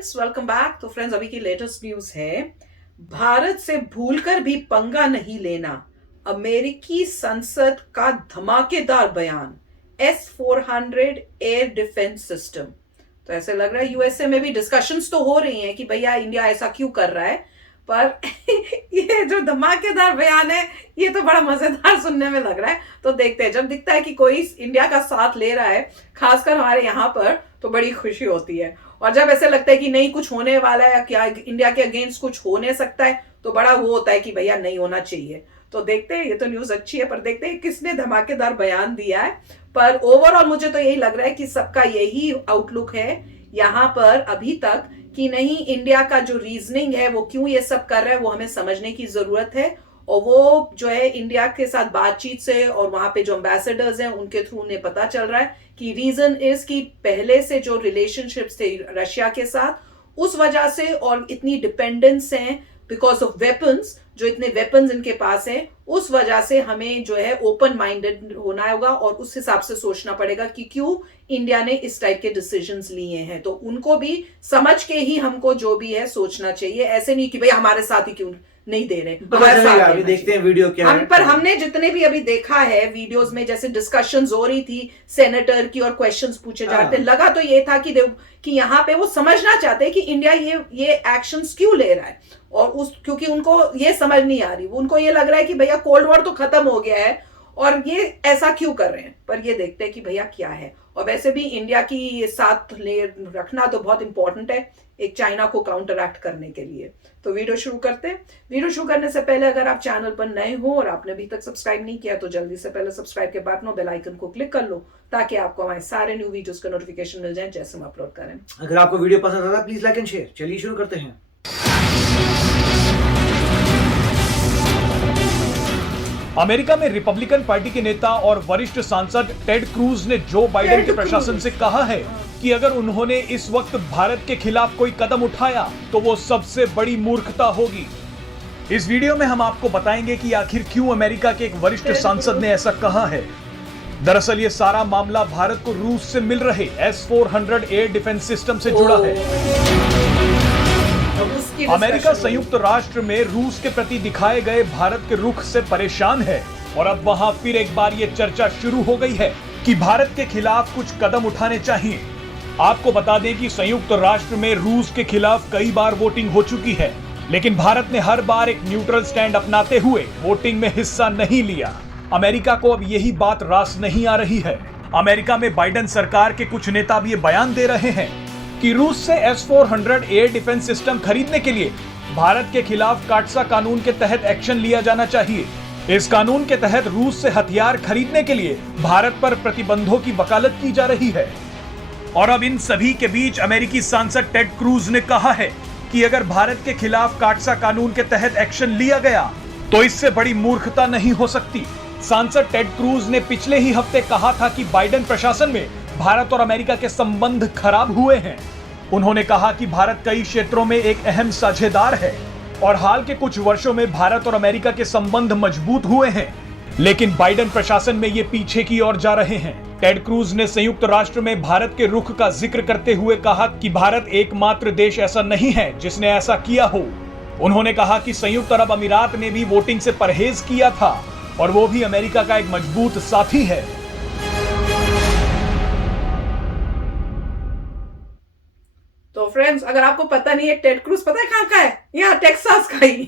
Friends, welcome back. तो friends, अभी की लेटेस्ट न्यूज है, भारत से भूलकर भी पंगा नहीं लेना, अमेरिकी संसद का धमाकेदार बयान। S-400 air defence system. तो ऐसे लग रहा है यूएसए में भी डिस्कशंस तो हो रही हैं कि भैया इंडिया ऐसा क्यों कर रहा है, पर ये जो धमाकेदार बयान है ये तो बड़ा मजेदार सुनने में लग रहा है। तो देखते हैं, जब दिखता है कि कोई इंडिया का साथ ले रहा है, खासकर हमारे यहाँ पर, तो बड़ी खुशी होती है। और जब ऐसे लगता है कि नहीं कुछ होने वाला है, क्या इंडिया के अगेंस्ट कुछ होने सकता है, तो बड़ा वो होता है कि भैया नहीं होना चाहिए। तो देखते हैं, ये तो न्यूज अच्छी है, पर देखते हैं किसने धमाकेदार बयान दिया है। पर ओवरऑल मुझे तो यही लग रहा है कि सबका यही आउटलुक है यहाँ पर अभी तक कि नहीं, इंडिया का जो रीजनिंग है वो क्यों ये सब कर रहा है वो हमें समझने की जरूरत है। और वो जो है इंडिया के साथ बातचीत से और वहां पे जो एम्बेसडर्स हैं उनके थ्रू उन्हें पता चल रहा है कि रीजन इज कि पहले से जो रिलेशनशिप्स थे रशिया के साथ, उस वजह से और इतनी डिपेंडेंस हैं बिकॉज ऑफ वेपन्स, जो इतने वेपन्स इनके पास हैं, उस वजह से हमें जो है ओपन माइंडेड होना होगा और उस हिसाब से सोचना पड़ेगा कि क्यों इंडिया ने इस टाइप के डिसीजंस लिए हैं। तो उनको भी समझ के ही हमको जो भी है सोचना चाहिए, ऐसे नहीं कि भाई हमारे साथ ही क्यों नहीं दे रहे, हमारे साथ अभी देखते हैं वीडियो क्या है। पर हमने जितने भी अभी देखा है वीडियोस में, जैसे डिस्कशंस हो रही थी सेनेटर की और क्वेश्चंस पूछे जा रहे थे, लगा तो ये था कि यहाँ पे वो समझना चाहते हैं कि इंडिया ये एक्शंस क्यों ले रहा है, और क्योंकि उनको ये समझ नहीं आ रही, उनको ये लग रहा है कि भैया कोल्ड वॉर तो खत्म हो गया है और ये ऐसा क्यों कर रहे हैं। पर ये देखते हैं कि भैया क्या है। और वैसे भी इंडिया की साथ ले रखना तो बहुत इंपॉर्टेंट है एक चाइना को काउंटरएक्ट करने के लिए। तो वीडियो शुरू करते हैं। वीडियो शुरू करने से पहले अगर आप चैनल पर नए हो और आपने अभी तक सब्सक्राइब नहीं किया तो जल्दी से पहले सब्सक्राइब के बटन और बेल आइकन को क्लिक कर लो, ताकि आपको हमारे सारे न्यू वीडियोस का नोटिफिकेशन मिल जाए जैसे हम अपलोड करें। अगर आपको वीडियो पसंद आता है प्लीज लाइक एंड शेयर। चलिए शुरू करते हैं। अमेरिका में रिपब्लिकन पार्टी के नेता और वरिष्ठ सांसद टेड क्रूज ने जो बाइडेन के प्रशासन से कहा है कि अगर उन्होंने इस वक्त भारत के खिलाफ कोई कदम उठाया तो वो सबसे बड़ी मूर्खता होगी। इस वीडियो में हम आपको बताएंगे कि आखिर क्यों अमेरिका के एक वरिष्ठ सांसद ने ऐसा कहा है। दरअसल ये सारा मामला भारत को रूस से मिल रहे S-400 एयर डिफेंस सिस्टम से जुड़ा है। अमेरिका संयुक्त राष्ट्र में रूस के प्रति दिखाए गए भारत के रुख से परेशान है और अब वहां फिर एक बार ये चर्चा शुरू हो गई है कि भारत के खिलाफ कुछ कदम उठाने चाहिए। आपको बता दें कि संयुक्त राष्ट्र में रूस के खिलाफ कई बार वोटिंग हो चुकी है, लेकिन भारत ने हर बार एक न्यूट्रल स्टैंड अपनाते हुए वोटिंग में हिस्सा नहीं लिया। अमेरिका को अब यही बात रास नहीं आ रही है। अमेरिका में बाइडेन सरकार के कुछ नेता भी ये बयान दे रहे हैं कि रूस से S-400 एयर डिफेंस सिस्टम खरीदने के लिए भारत के खिलाफ काटसा कानून के तहत एक्शन लिया जाना चाहिए। इस कानून के तहत रूस से हथियार खरीदने के लिए भारत पर प्रतिबंधों की वकालत की जा रही है। और अब इन सभी के बीच अमेरिकी सांसद टेड क्रूज ने कहा है कि अगर भारत के खिलाफ काटसा कानून के तहत एक्शन लिया गया तो इससे बड़ी मूर्खता नहीं हो सकती। सांसद टेड क्रूज ने पिछले ही हफ्ते कहा था कि बाइडेन प्रशासन में भारत और अमेरिका के संबंध खराब हुए हैं। उन्होंने कहा कि भारत कई क्षेत्रों में एक अहम साझेदार है और हाल के कुछ वर्षों में भारत और अमेरिका के संबंध मजबूत हुए हैं, लेकिन बाइडेन प्रशासन में ये पीछे की ओर जा रहे हैं। टेड क्रूज ने संयुक्त राष्ट्र में भारत के रुख का जिक्र करते हुए कहा कि भारत एकमात्र देश ऐसा नहीं है जिसने ऐसा किया हो। उन्होंने कहा कि संयुक्त अरब अमीरात ने भी वोटिंग से परहेज किया था और वो भी अमेरिका का एक मजबूत साथी है। तो फ्रेंड्स, अगर आपको पता नहीं है, टेड क्रूज पता है कहाँ का है? यहाँ टेक्सास का ही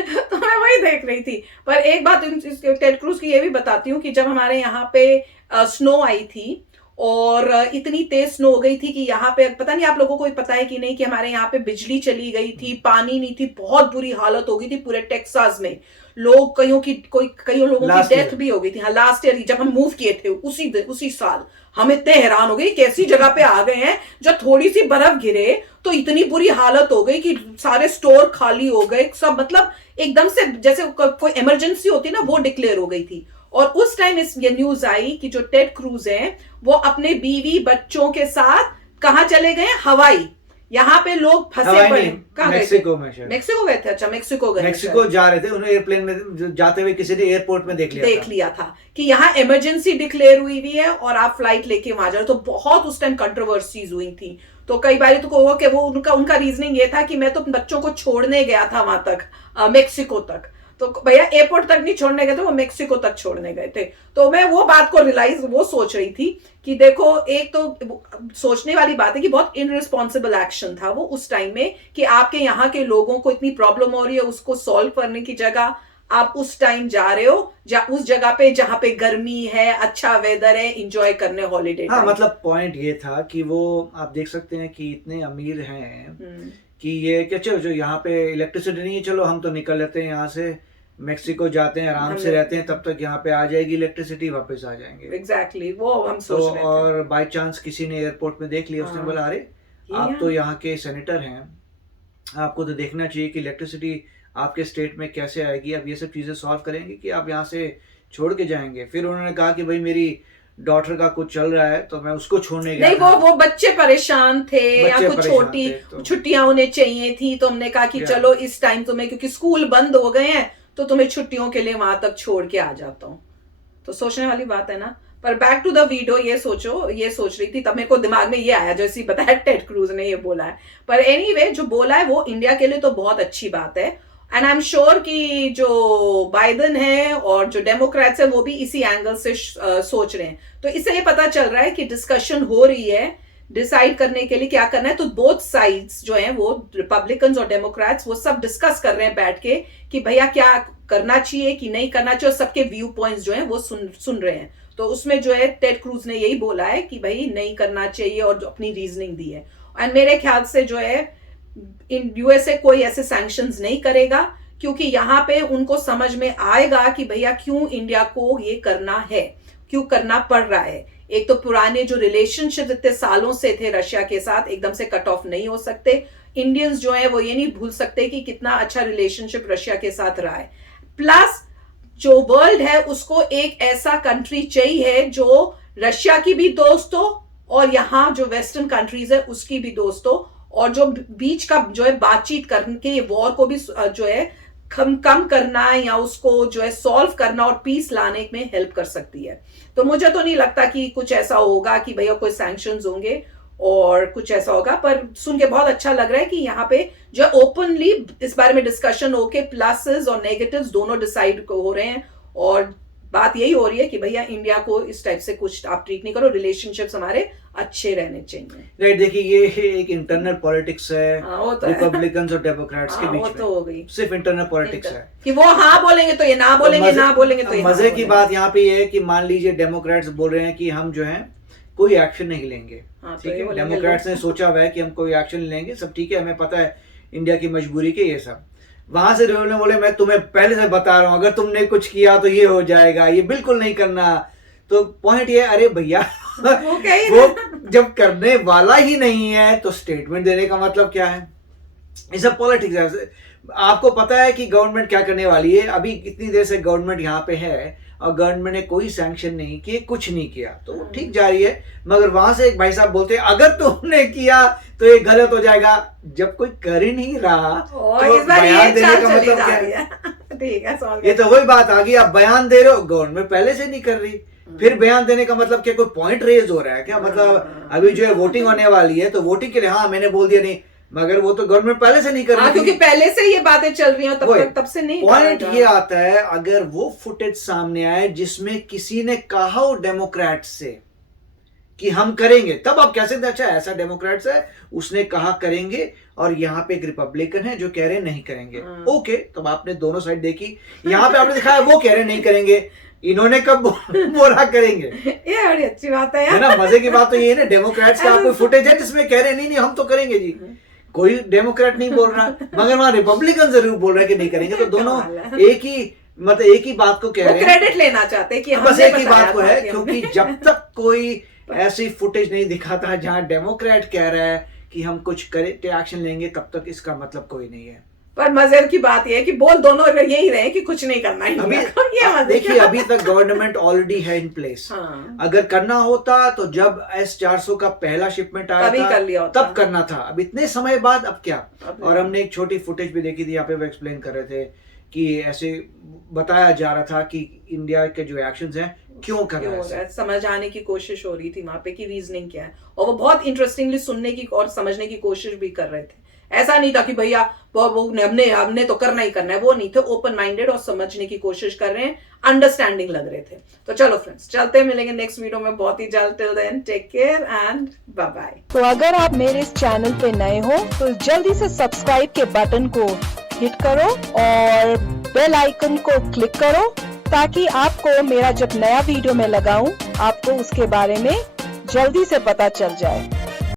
तो मैं वही देख रही थी। पर एक बात टेड क्रूज की ये भी बताती हूँ कि जब हमारे यहाँ पे स्नो आई थी और इतनी तेज स्नो हो गई थी कि यहाँ पे, पता नहीं आप लोगों को पता है कि नहीं, कि हमारे यहाँ पे बिजली चली गई थी, पानी नहीं थी, बहुत बुरी हालत हो गई थी पूरे टेक्सास में। लोग कई लोगों की डेथ भी हो गई थी। हाँ, लास्ट ईयर जब हम मूव किए थे उसी साल हम इतने हैरान हो गए कैसी जगह पे आ गए हैं, जब थोड़ी सी बर्फ गिरे तो इतनी बुरी हालत हो गई कि सारे स्टोर खाली हो गए, सब मतलब एकदम से जैसे कोई इमरजेंसी होती ना, वो डिक्लेयर हो गई थी। और उस टाइम ये न्यूज आई कि जो टेड क्रूज हैं वो अपने बीवी बच्चों के साथ कहां चले गए? हवाई। यहाँ पे लोग फंसे हवाई पड़े। नहीं, कहाँ गए थे? मेक्सिको में शायद। मेक्सिको गए थे। अच्छा, मेक्सिको गए थे मेक्सिको शायद। जा रहे थे, उन्हें एयरप्लेन में जाते हुए किसी ने एयरपोर्ट में देख लिया था कि यहाँ इमरजेंसी डिक्लेयर हुई हुई है और आप फ्लाइट लेके वहां जा रहे हो। तो बहुत उस टाइम कंट्रोवर्सीज हुई थी। तो कई बार तो कहो कि वो उनका रीजनिंग ये था कि मैं तो बच्चों को छोड़ने गया था वहां तक, मेक्सिको तक। तो भैया एयरपोर्ट तक नहीं छोड़ने गए थे, वो मेक्सिको तक छोड़ने गए थे। तो मैं वो बात को वो सोच रही थी कि देखो, एक तो सोचने वाली बात है कि बहुत इनरिस्पॉन्सिबल एक्शन था वो उस टाइम में, कि आपके यहाँ के लोगों को इतनी प्रॉब्लम हो रही है, उसको सॉल्व करने की जगह आप उस टाइम जा रहे हो उस जगह पे जहां पे गर्मी है, अच्छा वेदर है, इंजॉय करने हॉलीडे। हाँ, मतलब पॉइंट ये था कि वो आप देख सकते हैं कि इतने अमीर हैं कि ये क्या, चलो जो यहाँ पे इलेक्ट्रिसिटी नहीं है, चलो हम तो निकल लेते हैं यहाँ से, मेक्सिको जाते हैं, आराम से रहते हैं, तब तक यहाँ पे आ जाएगी इलेक्ट्रिसिटी, वापस आ जाएंगे। एग्जैक्टली, वो हम सोच तो रहे थे। और बाय चांस किसी ने एयरपोर्ट में देख लिया, उसने बोला अरे आप तो यहाँ के सेनेटर हैं, आपको तो देखना चाहिए कि इलेक्ट्रिसिटी आपके स्टेट में कैसे आएगी, अब ये सब चीजें सॉल्व करेंगे कि आप यहाँ से छोड़ के जाएंगे। फिर उन्होंने कहा कि भाई मेरी डॉटर का कुछ चल रहा है तो मैं उसको छोड़ने गया नहीं, वो बच्चे परेशान थे या कुछ छोटी तो छुट्टियां उन्हें चाहिए थी, तो हमने कहा कि चलो इस टाइम तुम्हें, क्योंकि स्कूल बंद हो गए हैं, तो तुम्हें छुट्टियों के लिए वहां तक छोड़ के आ जाता हूँ। तो सोचने वाली बात है ना। पर बैक टू द वीडियो, ये सोच रही थी तब मेरे को दिमाग में ये आया, जैसे बताया टेड क्रूज ने ये बोला है। पर एनीवे, जो बोला है वो इंडिया के लिए तो बहुत अच्छी बात है। एंड आई एम श्योर कि जो बाइडेन है और जो डेमोक्रेट्स है वो भी इसी एंगल से सोच रहे हैं। तो इससे ये पता चल रहा है कि डिस्कशन हो रही है डिसाइड करने के लिए क्या करना है। तो बोथ साइड्स जो हैं, वो रिपब्लिकन्स और डेमोक्रेट्स, वो सब डिस्कस कर रहे हैं बैठ के कि भैया क्या करना चाहिए कि नहीं करना चाहिए, और सबके व्यू पॉइंट्स जो हैं वो सुन रहे हैं। तो उसमें जो है टेड क्रूज ने यही बोला है कि भाई नहीं करना चाहिए, और जो अपनी रीजनिंग दी है। एंड मेरे ख्याल से जो है यूएसए कोई ऐसे सैंक्शंस नहीं करेगा, क्योंकि यहाँ पे उनको समझ में आएगा कि भैया क्यों इंडिया को ये करना है, क्यों करना पड़ रहा है। एक तो पुराने जो रिलेशनशिप इतने सालों से थे रशिया के साथ, एकदम से कट ऑफ नहीं हो सकते। इंडियंस जो है वो ये नहीं भूल सकते कि कितना अच्छा रिलेशनशिप रशिया के साथ रहा है। प्लस जो वर्ल्ड है उसको एक ऐसा कंट्री चाहिए जो रशिया की भी दोस्त हो, और यहाँ जो वेस्टर्न कंट्रीज है उसकी भी दोस्त हो, और जो बीच का जो है बातचीत करके ये वॉर को भी जो है कम करना, या उसको जो है सॉल्व करना और पीस लाने में हेल्प कर सकती है। तो मुझे तो नहीं लगता कि कुछ ऐसा होगा कि भैया कोई सैंक्शंस होंगे और कुछ ऐसा होगा। पर सुन के बहुत अच्छा लग रहा है कि यहाँ पे जो ओपनली इस बारे में डिस्कशन होके प्लसेस और नेगेटिव्स दोनों डिसाइड हो रहे हैं, और बात यही हो रही है कि भैया इंडिया को इस टाइप से कुछ आप ट्रीट नहीं करो, रिलेशनशिप्स हमारे अच्छे रहने चाहिए। राइट, देखिए ये एक इंटरनल पॉलिटिक्स है रिपब्लिकन्स और डेमोक्रेट्स के बीच में, तो हो गई सिर्फ इंटरनल पॉलिटिक्स है कि वो हाँ बोलेंगे तो ये ना बोलेंगे, ना बोलेंगे तो ये मजे की बात यहाँ पे ये है कि मान लीजिए डेमोक्रेट्स बोल रहे हैं कि हम जो है कोई एक्शन नहीं लेंगे, ठीक है, डेमोक्रेट्स ने सोचा हुआ है कि हम कोई एक्शन लेंगे, सब ठीक है, हमें पता है इंडिया की मजबूरी के ये सब। वहां से ने बोले मैं तुम्हें पहले से बता रहा हूं, अगर तुमने कुछ किया तो ये हो जाएगा, ये बिल्कुल नहीं करना। तो पॉइंट ये, अरे भैया वो जब करने वाला ही नहीं है तो स्टेटमेंट देने का मतलब क्या है? ये सब पॉलिटिक्स है। आपको पता है कि गवर्नमेंट क्या करने वाली है, अभी कितनी देर से गवर्नमेंट यहाँ पे है और गवर्नमेंट ने कोई सैंक्शन नहीं किए, कुछ नहीं किया, तो ठीक जा रही है। मगर वहां से एक भाई साहब बोलते हैं अगर तुमने किया तो ये गलत हो जाएगा। जब कोई कर ही नहीं रहा तो बयान देने का मतलब क्या है? ठीक है, ये तो वही बात आ गई, आप बयान दे रहे हो, गवर्नमेंट पहले से नहीं कर रही, फिर बयान देने का मतलब क्या? कोई पॉइंट रेज हो रहा है क्या? मतलब अभी जो है वोटिंग होने वाली है तो वोटिंग के लिए हाँ मैंने बोल दिया, नहीं, मगर वो तो गवर्नमेंट पहले से नहीं कर रही, क्योंकि पहले से ये बातें चल रही हैं, तब से नहीं। पॉइंट ये आता है, अगर वो फुटेज सामने आए जिसमें किसी ने कहा हो डेमोक्रेट से कि हम करेंगे, तब आप कह सकते हैं अच्छा ऐसा डेमोक्रेट्स है उसने कहा करेंगे, और यहाँ पे एक रिपब्लिकन है जो कह रहे नहीं करेंगे। ओके, तब आपने दोनों साइड देखी, यहाँ पे आपने दिखाया वो कह रहे नहीं करेंगे, इन्होंने कब बोला करेंगे। ये बड़ी अच्छी बात है ना, मजे की बात तो ये है ना, डेमोक्रेट्स का कोई फुटेज है जिसमें कह रहे नहीं हम तो करेंगे जी, कोई डेमोक्रेट नहीं बोल रहा, मगर वहां रिपब्लिकन जरूर बोल रहा है कि नहीं करेंगे। तो दोनों एक ही बात को कह रहे हैं, क्रेडिट लेना चाहते हैं कि बस एक ही बात को है, क्योंकि जब तक कोई ऐसी फुटेज नहीं दिखाता जहां डेमोक्रेट कह रहा है कि हम कुछ एक्शन लेंगे, तब तक इसका मतलब कोई नहीं है। पर मजे की बात यह है कि बोल दोनों यही रहे कि कुछ नहीं करना है। अभी देखिए, अभी तक गवर्नमेंट ऑलरेडी है इन प्लेस। अगर करना होता तो जब S-400 का पहला शिपमेंट आया था कर लिया होता। तब करना था। अब इतने समय बाद अब क्या। और हमने एक छोटी फुटेज भी देखी थी, यहाँ पे वो एक्सप्लेन कर रहे थे कि ऐसे बताया जा रहा था कि इंडिया के जो एक्शंस हैं क्यों कर रहे हैं, समझ आने की कोशिश हो रही थी वहां पे कि रीजनिंग क्या है, और वो बहुत इंटरेस्टिंगली सुनने की और समझने की कोशिश भी कर रहे थे। ऐसा नहीं था कि भैया वो हमने तो करना ही करना है, वो नहीं थे, ओपन माइंडेड और समझने की कोशिश कर रहे हैं, अंडरस्टैंडिंग लग रहे थे। तो चलो फ्रेंड्स, चलते मिलेंगे नेक्स्ट वीडियो में बहुत ही जल्द। Till then take care and bye bye. तो अगर आप मेरे इस चैनल पे नए हो तो जल्दी से सब्सक्राइब के बटन को हिट करो और बेल आइकन को क्लिक करो, ताकि आपको मेरा जब नया वीडियो मैं लगाऊं आपको उसके बारे में जल्दी से पता चल जाए।